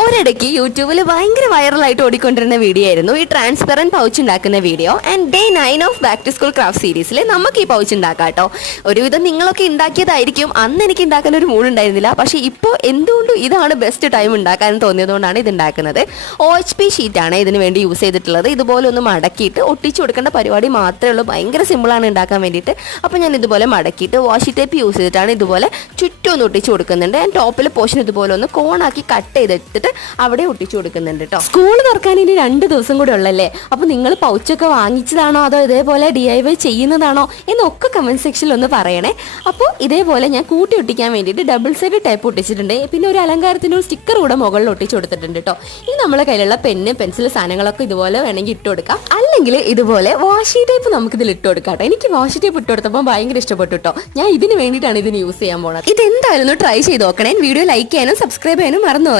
ഒരിടയ്ക്ക് യൂട്യൂബിൽ ഭയങ്കര വൈറലായിട്ട് ഓടിക്കൊണ്ടിരുന്ന വീഡിയോ ആയിരുന്നു ഈ ട്രാൻസ്പെറന്റ് പൗച്ച് ഉണ്ടാക്കുന്ന video and day nine of back to school craft സീരീസിൽ നമുക്ക് ഈ പൗച്ച് ഉണ്ടാക്കാം കേട്ടോ. ഒരുവിധം നിങ്ങളൊക്കെ ഉണ്ടാക്കിയതായിരിക്കും. അന്ന് എനിക്ക് ഉണ്ടാക്കാൻ ഒരു മൂഡ് ഉണ്ടായിരുന്നില്ല. പക്ഷേ ഇപ്പോൾ എന്തുകൊണ്ടും ഇതാണ് ബെസ്റ്റ് ടൈം ഉണ്ടാക്കാൻ തോന്നിയതുകൊണ്ടാണ് ഇത് ഉണ്ടാക്കുന്നത്. ഒ എച്ച് പി ഷീറ്റാണ് ഇതിന് വേണ്ടി യൂസ് ചെയ്തിട്ടുള്ളത്. ഇതുപോലെ ഒന്ന് മടക്കിയിട്ട് ഒട്ടിച്ചു കൊടുക്കേണ്ട പരിപാടി മാത്രമേ ഉള്ളൂ. ഭയങ്കര സിമ്പിളാണ് ഉണ്ടാക്കാൻ വേണ്ടിയിട്ട്. അപ്പോൾ ഞാൻ ഇതുപോലെ മടക്കിയിട്ട് വാഷി ടേപ്പ് യൂസ് ചെയ്തിട്ടാണ് ഇതുപോലെ ചുറ്റും ഒന്ന് ഒട്ടിച്ചു കൊടുക്കുന്നുണ്ട്. ഞാൻ ടോപ്പിൽ പോർഷൻ ഇതുപോലെ ഒന്ന് കോണാക്കി കട്ട് ചെയ്തെടുത്തിട്ട് അവിടെ ഒട്ടിച്ചു കൊടുക്കുന്നുണ്ട് കേട്ടോ സ്കൂൾ തുറക്കാൻ ഇനി രണ്ട് ദിവസം കൂടെ ഉള്ളല്ലേ? അപ്പോൾ നിങ്ങൾ പൗച്ചൊക്കെ വാങ്ങിച്ചതാണോ? അതോ ഇതേപോലെ ഡി ഐ വൈ ചെയ്യുന്നതാണോ? എന്നൊക്കെ കമന്റ് സെക്ഷനിൽ ഒന്ന് പറയണേ. അപ്പോൾ ഇതേപോലെ ഞാൻ കൂട്ടി ഒട്ടിക്കാൻ വേണ്ടിയിട്ട് ഡബിൾ സൈഡ് ടൈപ്പ് ഒട്ടിച്ചിട്ടുണ്ട്. പിന്നെ ഒരു അലങ്കാരത്തിന്റെ ഒരു സ്റ്റിക്കർ കൂടെ മുകളിൽ ഒട്ടിച്ചു കൊടുത്തിട്ടുണ്ട് കേട്ടോ ഇനി നമ്മളെ കയ്യിലുള്ള പെന്ന് പെൻസിൽ സാധനങ്ങളൊക്കെ ഇതുപോലെ വേണമെങ്കിൽ ഇട്ട് കൊടുക്കാം. അല്ലെങ്കിൽ ഇതുപോലെ വാഷി ടൈപ്പ് നമുക്ക് ഇതിൽ ഇട്ട് കൊടുക്കാം കേട്ടോ എനിക്ക് വാഷി ടൈപ്പ് ഇട്ട് കൊടുത്തപ്പോൾ ഭയങ്കര ഇഷ്ടപ്പെട്ടു കേട്ടോ ഞാൻ ഇതിന് വേണ്ടിയിട്ടാണ് ഇതിന് യൂസ് ചെയ്യാൻ പോണത്. ഇത് എന്തായാലും ട്രൈ ചെയ്ത് നോക്കണേ. വീഡിയോ ലൈക്ക് ചെയ്യാനും സബ്സ്ക്രൈബ് ചെയ്യാനും മറന്നു